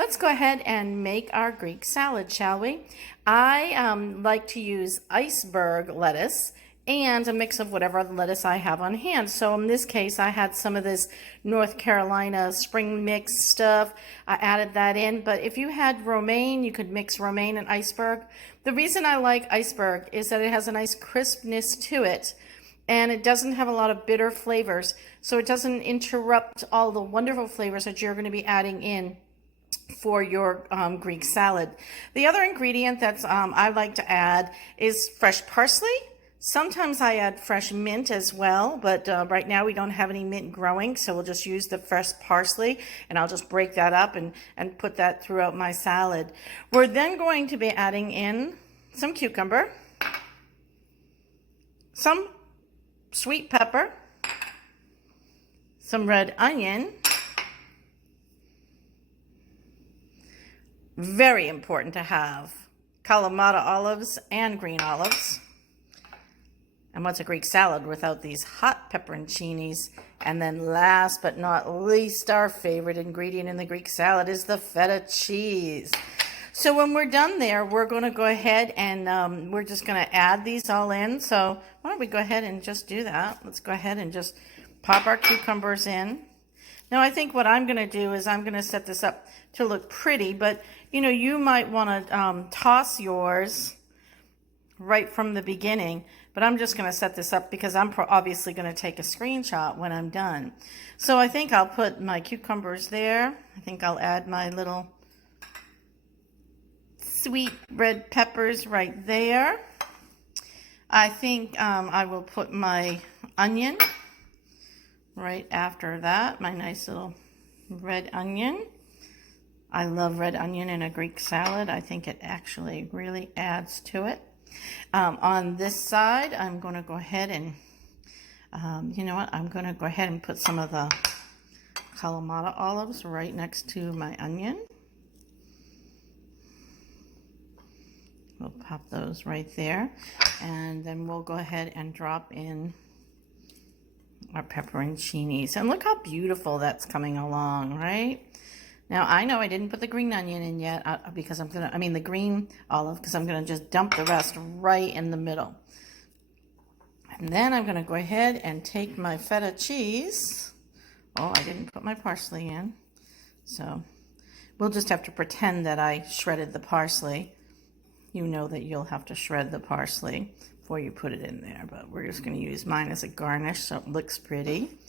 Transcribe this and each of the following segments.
Let's go ahead and make our Greek salad, shall we? I like to use iceberg lettuce and a mix of whatever lettuce I have on hand. So in this case, I had some of this North Carolina spring mix stuff. I added that in, but if you had romaine, you could mix romaine and iceberg. The reason I like iceberg is that it has a nice crispness to it, and it doesn't have a lot of bitter flavors, so it doesn't interrupt all the wonderful flavors that you're going to be adding in for your Greek salad. The other ingredient that I like to add is fresh parsley. Sometimes I add fresh mint as well, but right now we don't have any mint growing, so we'll just use the fresh parsley, and I'll just break that up and put that throughout my salad. We're then going to be adding in some cucumber, some sweet pepper, some red onion. Very important to have Kalamata olives and green olives. And what's a Greek salad without these hot pepperoncinis? And then last but not least, our favorite ingredient in the Greek salad is the feta cheese. So when we're done there, we're going to go ahead and we're just going to add these all in. So why don't we go ahead and just do that? Let's go ahead and just pop our cucumbers in. Now I think what I'm going to do is I'm going to set this up to look pretty, but you know, you might want to toss yours right from the beginning, but I'm just going to set this up because I'm obviously going to take a screenshot when I'm done. So I think I'll put my cucumbers there. I think I'll add my little sweet red peppers right there. I think I will put my onion right after that, my nice little red onion. I love red onion in a Greek salad. I think it actually really adds to it. On this side, I'm going to go ahead and, you know what, I'm going to go ahead and put some of the Kalamata olives right next to my onion. We'll pop those right there. And then we'll go ahead and drop in our pepperoncinis. And look how beautiful that's coming along, right? Now, I know I didn't put the green onion in yet because the green olive, because I'm going to just dump the rest right in the middle. And then I'm going to go ahead and take my feta cheese. Oh, I didn't put my parsley in. So we'll just have to pretend that I shredded the parsley. You know that you'll have to shred the parsley before you put it in there, but we're just going to use mine as a garnish so it looks pretty.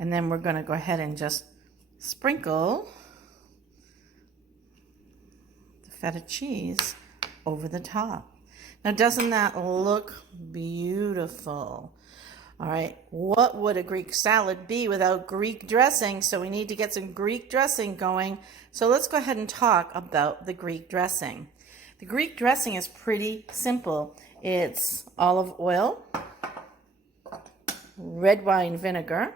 And then we're going to go ahead and just sprinkle feta cheese over the top. Now, doesn't that look beautiful? All right, what would a Greek salad be without Greek dressing? So we need to get some Greek dressing going. So let's go ahead and talk about the Greek dressing. The Greek dressing is pretty simple. It's olive oil, red wine vinegar,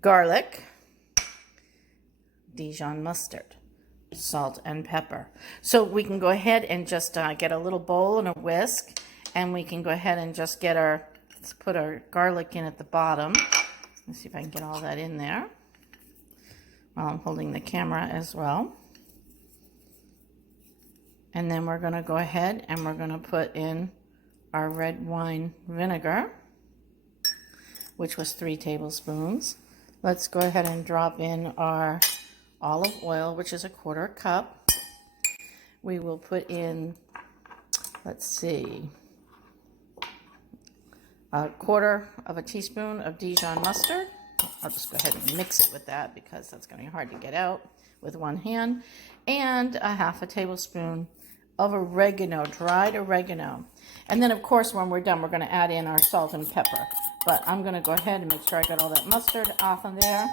garlic, Dijon mustard, salt and pepper. So we can go ahead and just get a little bowl and a whisk, and we can go ahead and just let's put our garlic in at the bottom. Let's see if I can get all that in there while I'm holding the camera as well. And then we're going to go ahead and we're going to put in our red wine vinegar, which was 3 tablespoons. Let's go ahead and drop in our olive oil, which is a 1/4 cup. We will put in, let's see, 1/4 teaspoon of Dijon mustard. I'll just go ahead and mix it with that because that's going to be hard to get out with one hand. And a 1/2 tablespoon of oregano, dried oregano. And then, of course, when we're done, we're going to add in our salt and pepper. But I'm going to go ahead and make sure I got all that mustard off of there,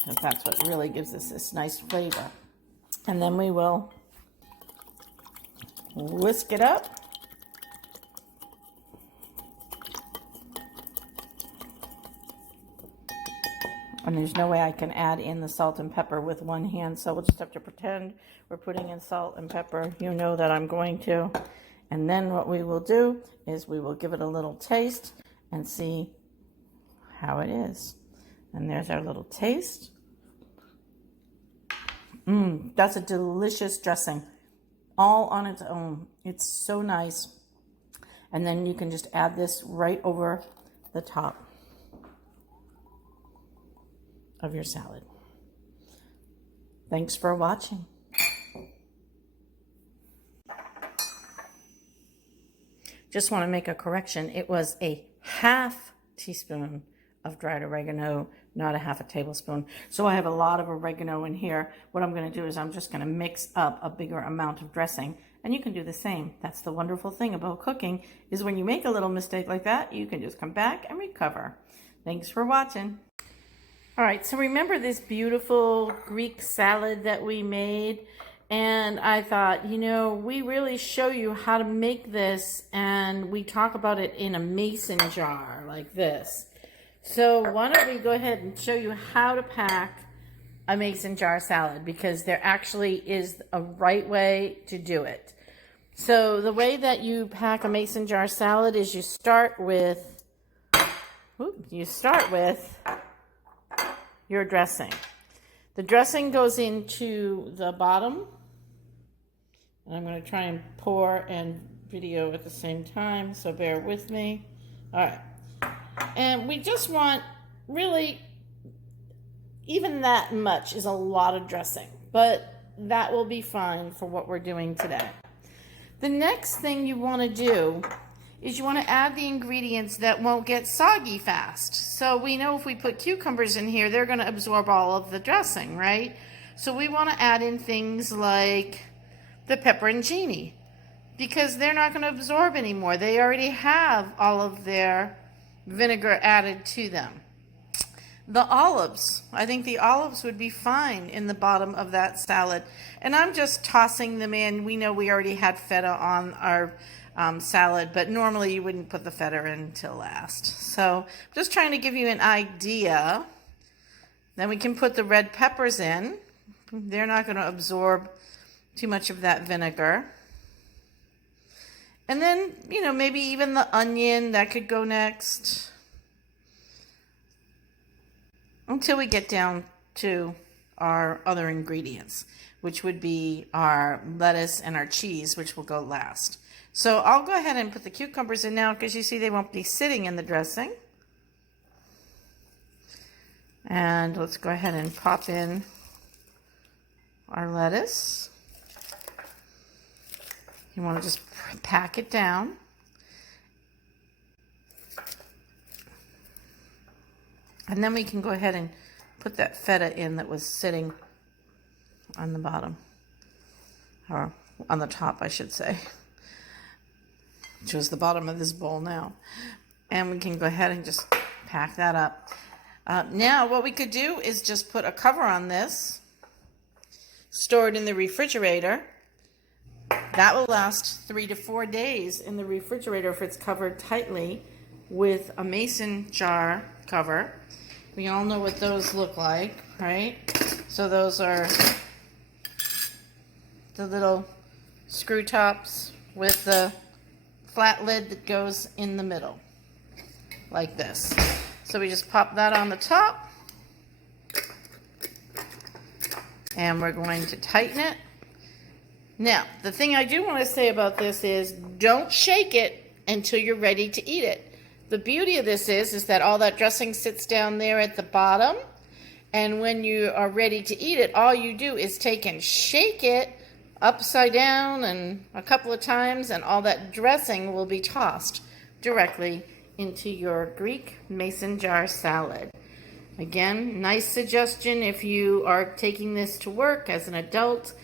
because that's what really gives us this nice flavor. And then we will whisk it up. And there's no way I can add in the salt and pepper with one hand, so we'll just have to pretend we're putting in salt and pepper. You know that I'm going to. And then what we will do is we will give it a little taste and see how it is. And there's our little taste. That's a delicious dressing, all on its own. It's so nice. And then you can just add this right over the top of your salad. Thanks for watching. Just want to make a correction. It was a half teaspoon of dried oregano, not a half a tablespoon. So I have a lot of oregano in here. What I'm going to do is I'm just going to mix up a bigger amount of dressing, and you can do the same. That's the wonderful thing about cooking, is when you make a little mistake like that, you can just come back and recover. Thanks for watching. All right, so remember this beautiful Greek salad that we made? And I thought, you know, we really show you how to make this, and we talk about it in a mason jar like this. So why don't we go ahead and show you how to pack a mason jar salad, because there actually is a right way to do it. So the way that you pack a mason jar salad is you start with your dressing. The dressing goes into the bottom. And I'm going to try and pour and video at the same time, so bear with me. All right. And we just want, really, even that much is a lot of dressing, but that will be fine for what we're doing today. The next thing you want to do is you want to add the ingredients that won't get soggy fast. So we know if we put cucumbers in here, they're going to absorb all of the dressing, right? So we want to add in things like the pepperoncini, because they're not going to absorb anymore. They already have all of their vinegar added to them. The olives, I think the olives would be fine in the bottom of that salad. And I'm just tossing them in. We know we already had feta on our salad, but normally you wouldn't put the feta in until last. So just trying to give you an idea. Then we can put the red peppers in. They're not going to absorb too much of that vinegar. And then, you know, maybe even the onion, that could go next, until we get down to our other ingredients, which would be our lettuce and our cheese, which will go last. So I'll go ahead and put the cucumbers in now, because you see they won't be sitting in the dressing. And let's go ahead and pop in our lettuce. You want to just pack it down. And then we can go ahead and put that feta in that was sitting on the bottom, or on the top, I should say, which was the bottom of this bowl now. And we can go ahead and just pack that up. Now what we could do is just put a cover on this, store it in the refrigerator. That will last 3 to 4 days in the refrigerator if it's covered tightly with a mason jar cover. We all know what those look like, right? So those are the little screw tops with the flat lid that goes in the middle, like this. So we just pop that on the top, and we're going to tighten it. Now, the thing I do want to say about this is don't shake it until you're ready to eat it. The beauty of this is that all that dressing sits down there at the bottom, and when you are ready to eat it, all you do is take and shake it upside down and a couple of times, and all that dressing will be tossed directly into your Greek mason jar salad. Again, nice suggestion if you are taking this to work as an adult.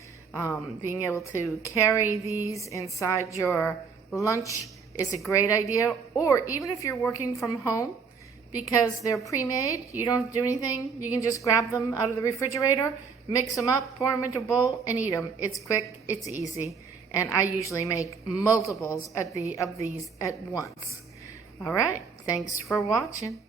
Being able to carry these inside your lunch is a great idea, or even if you're working from home, because they're pre-made, you don't do anything, you can just grab them out of the refrigerator, mix them up, pour them into a bowl, and eat them. It's quick, it's easy, and I usually make multiples of these at once. All right, thanks for watching.